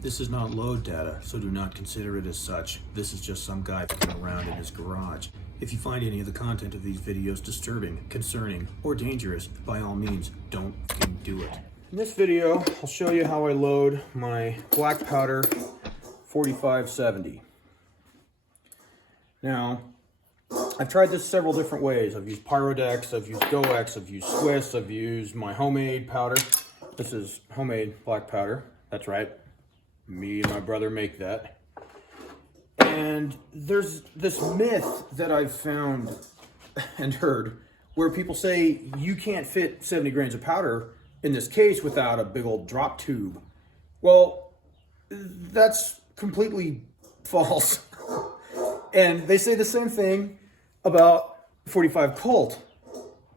This is not load data, so do not consider it as such. This is just some guy fucking around in his garage. If you find any of the content of these videos disturbing, concerning, or dangerous, by all means, don't fucking do it. In this video, I'll show you how I load my black powder 4570. Now, I've tried this several different ways. I've used Pyrodex, I've used GoX, I've used Swiss, I've used my homemade powder. This is homemade black powder, that's right. Me and my brother make that. And there's this myth that I've found and heard where people say you can't fit 70 grains of powder in this case without a big old drop tube. Well, that's completely false. And they say the same thing about 45 Colt.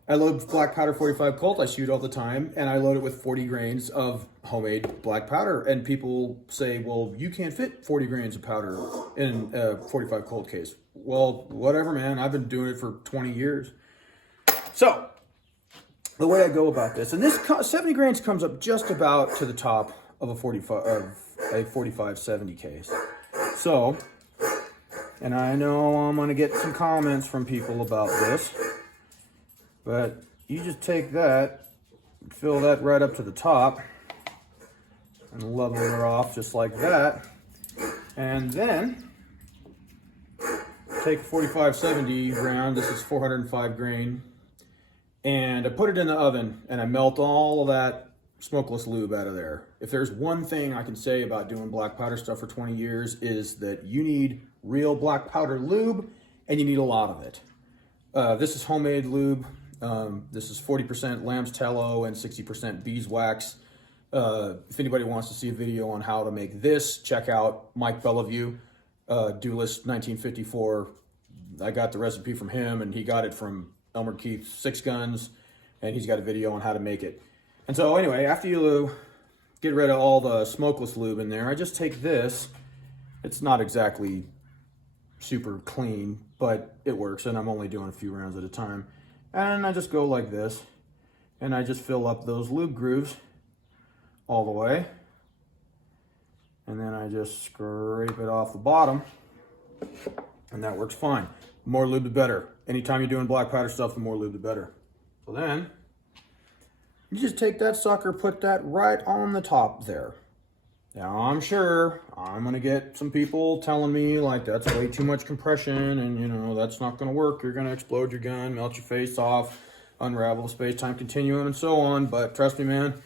I load black powder 45 Colt, I shoot all the time, and I load it with 40 grains of homemade black powder. And people say, well, you can't fit 40 grains of powder in a 45 Colt case. Well, whatever, man. I've been doing it for 20 years. So, the way I go about this, and this 70 grains comes up just about to the top of a 4570 case. So, and I know I'm going to get some comments from people about this, but you just take that, fill that right up to the top, and level her off just like that, and then take a 4570 round, this is 405 grain, and I put it in the oven, and I melt all of that smokeless lube out of there. If there's one thing I can say about doing black powder stuff for 20 years is that you need real black powder lube, and you need a lot of it. This is homemade lube. This is 40% lamb's tallow and 60% beeswax. If anybody wants to see a video on how to make this, check out Mike Bellevue, Duelist 1954. I got the recipe from him, and he got it from Elmer Keith's Six Guns, and he's got a video on how to make it. And so anyway, after you get rid of all the smokeless lube in there, I just take this. It's not exactly super clean, but it works, and I'm only doing a few rounds at a time. And I just go like this, and I just fill up those lube grooves all the way, and then I just scrape it off the bottom, and that works fine. The more lube, the better. Anytime you're doing black powder stuff, the more lube, the better. So then, you just take that sucker, put that right on the top there. Now, I'm sure I'm going to get some people telling me, like, that's way too much compression, and, you know, that's not going to work. You're going to explode your gun, melt your face off, unravel the space-time continuum, and so on. But trust me, man,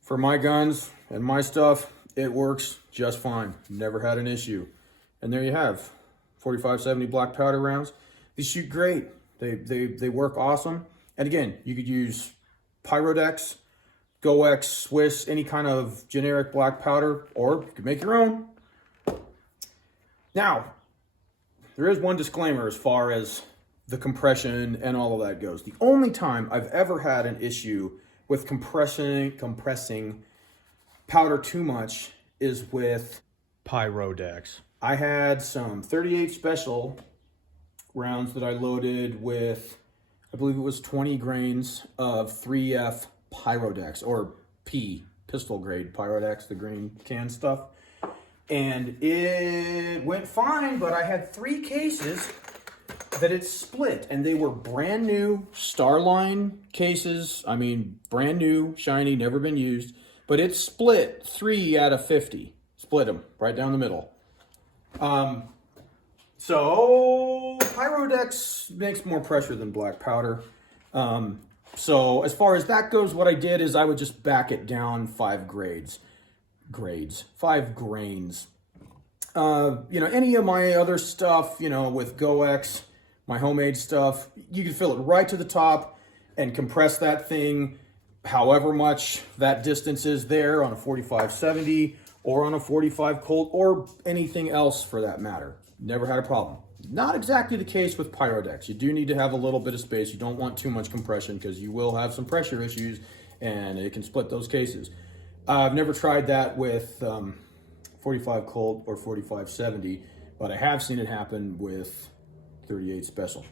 for my guns and my stuff, it works just fine. Never had an issue. And there you have 4570 black powder rounds. These shoot great. They work awesome. And again, you could use Pyrodex, GoX, Swiss, any kind of generic black powder, or you can make your own. Now, there is one disclaimer as far as the compression and all of that goes. The only time I've ever had an issue with compressing powder too much is with Pyrodex. I had some 38 special rounds that I loaded with, I believe it was 20 grains of 3F Pyrodex, or P, pistol grade Pyrodex, the green can stuff. And it went fine, but I had 3 cases that it split, and they were brand new Starline cases. I mean, brand new, shiny, never been used, but it split 3 out of 50. Split them right down the middle. So Pyrodex makes more pressure than black powder. So as far as that goes, what I did is I would just back it down 5 grains. You know, any of my other stuff, you know, with GoX, my homemade stuff, you can fill it right to the top and compress that thing however much that distance is there on a 4570 or on a 45 Colt or anything else for that matter. Never had a problem. Not exactly the case with Pyrodex. You do need to have a little bit of space. You don't want too much compression because you will have some pressure issues and it can split those cases. I've never tried that with 45 Colt or 4570, but I have seen it happen with 38 Special.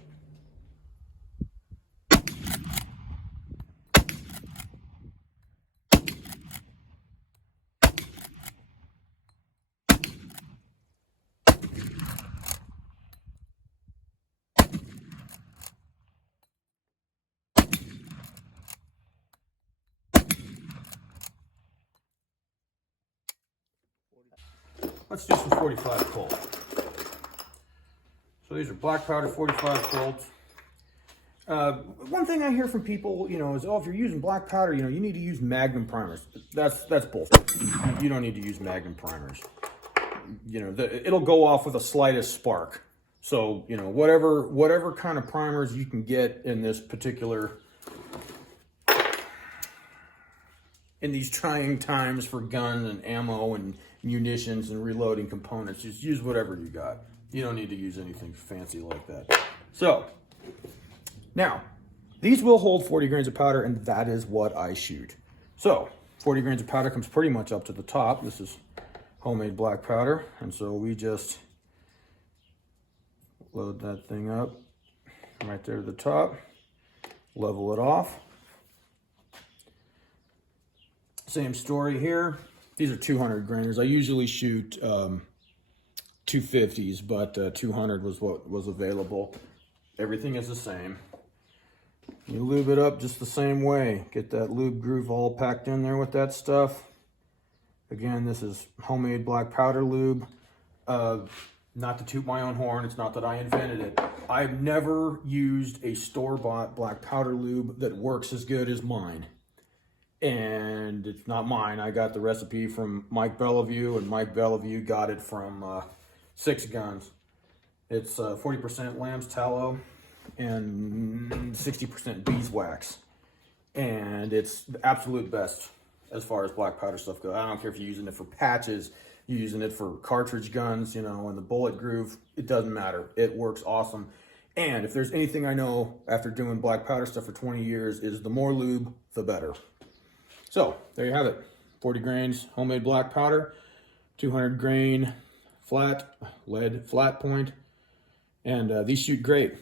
let's do some 45 Colt. So these are black powder 45 Colts. One thing I hear from people, you know, is, oh, if you're using black powder, you know, you need to use Magnum primers. That's bullshit. You don't need to use Magnum primers. You know, it'll go off with the slightest spark. So, you know, whatever kind of primers you can get in this particular, in these trying times for gun and ammo and munitions and reloading components, just use whatever you got. You don't need to use anything fancy like that. So, now, these will hold 40 grains of powder, and that is what I shoot. So, 40 grains of powder comes pretty much up to the top. This is homemade black powder, and so we just load that thing up right there to the top, level it off. Same story here. These are 200 grainers. I usually shoot 250s, but 200 was what was available. Everything is the same. You lube it up just the same way. Get that lube groove all packed in there with that stuff. Again, this is homemade black powder lube. Not to toot my own horn, it's not that I invented it. I've never used a store-bought black powder lube that works as good as mine. And it's not mine. I got the recipe from Mike Bellevue, and Mike Bellevue got it from Six Guns. It's 40% lamb's tallow and 60% beeswax. And it's the absolute best as far as black powder stuff goes. I don't care if you're using it for patches, you're using it for cartridge guns, you know, and the bullet groove, it doesn't matter. It works awesome. And if there's anything I know after doing black powder stuff for 20 years is the more lube, the better. So there you have it. 40 grains homemade black powder, 200 grain flat, lead flat point, and these shoot great.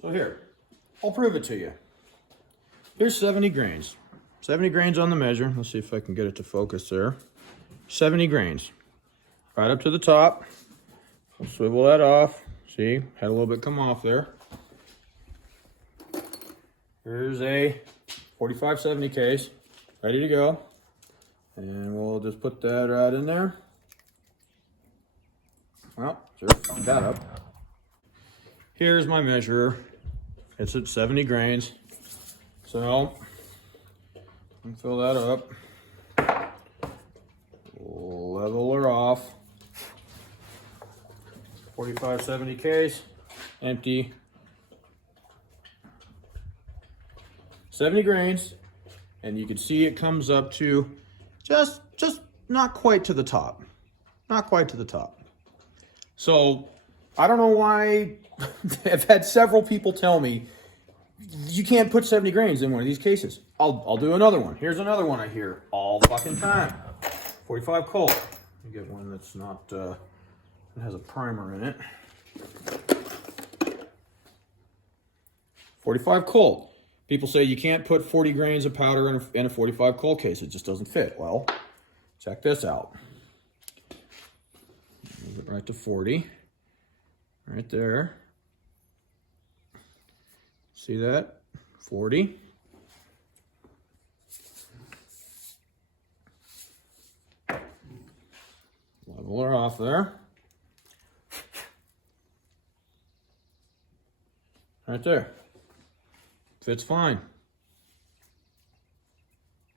So here, I'll prove it to you. Here's 70 grains. 70 grains on the measure. Let's see if I can get it to focus there. 70 grains. Right up to the top. I'll swivel that off. See, had a little bit come off there. Here's a 4570 case, ready to go. And we'll just put that right in there. Well, sure, found that up. Here's my measurer. It's at 70 grains. So, fill that up. Level her off. 4570 case, empty. 70 grains, and you can see it comes up to just not quite to the top. Not quite to the top. So, I don't know why. I've had several people tell me you can't put 70 grains in one of these cases. I'll do another one. Here's another one I hear all the fucking time. 45 Colt. You get one that's not, it has a primer in it. 45 Colt. People say you can't put 40 grains of powder in a 45 Colt case. It just doesn't fit. Well, check this out. Move it right to 40. Right there. See that? 40. Level her off there. Right there. Fits fine.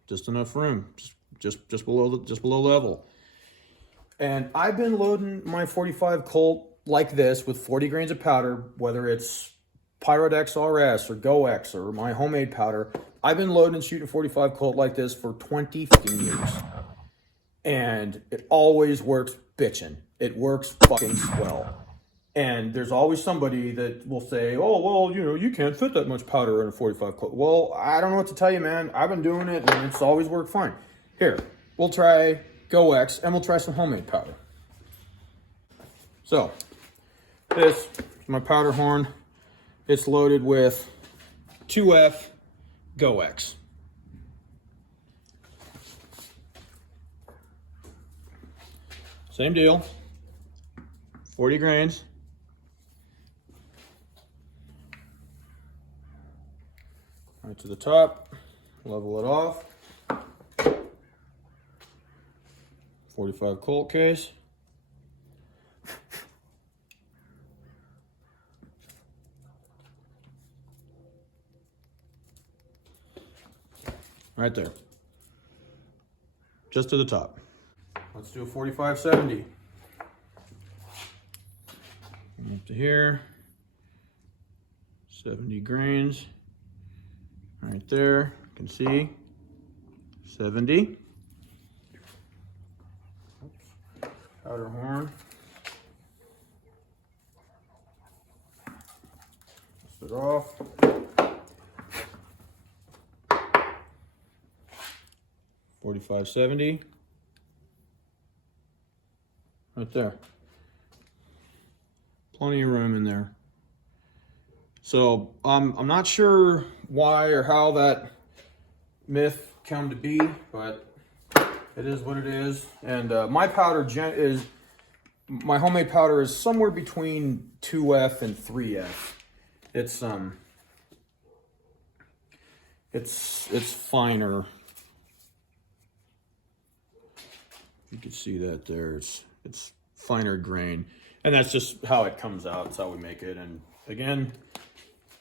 Just enough room. Just below level. And I've been loading my 45 Colt like this with 40 grains of powder, whether it's Pyrodex RS or GoX or my homemade powder. I've been loading and shooting 45 Colt like this for 20 fucking years. And it always works bitchin'. It works fucking swell. And there's always somebody that will say, oh, well, you know, you can't fit that much powder in a 45 Colt. Well, I don't know what to tell you, man. I've been doing it and it's always worked fine. Here, we'll try GoX and we'll try some homemade powder. So, this is my powder horn. It's loaded with 2F GoX. Same deal. 40 grains. Right to the top, level it off. 45 Colt case. Right there. Just to the top. Let's do a 45-70. Up to here. 70 grains. Right there. You can see. 70. Oops. Powder horn. Dust it off. 45-70. Right there. Plenty of room in there. So I'm not sure why or how that myth come to be, but it is what it is. And my powder my homemade powder is somewhere between 2F and 3F. It's finer. You can see that there. It's finer grain, and that's just how it comes out. It's how we make it. And again,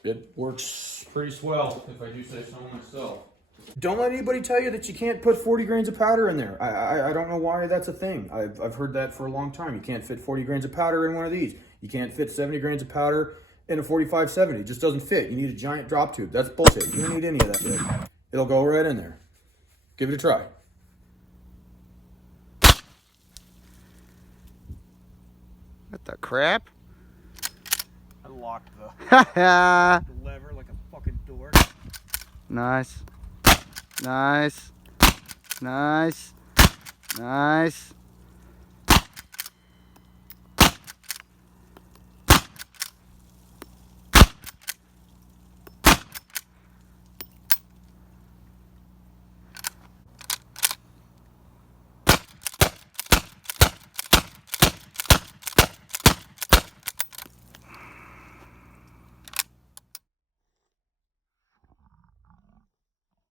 it works pretty swell, if I do say so myself. Don't let anybody tell you that you can't put 40 grains of powder in there. I don't know why that's a thing. I've heard that for a long time. You can't fit 40 grains of powder in one of these. You can't fit 70 grains of powder in a 45-70. It just doesn't fit. You need a giant drop tube. That's bullshit. You don't need any of that shit. It'll go right in there. Give it a try. What the crap? I locked the lever like a fucking dork. Nice. Nice. Nice. Nice.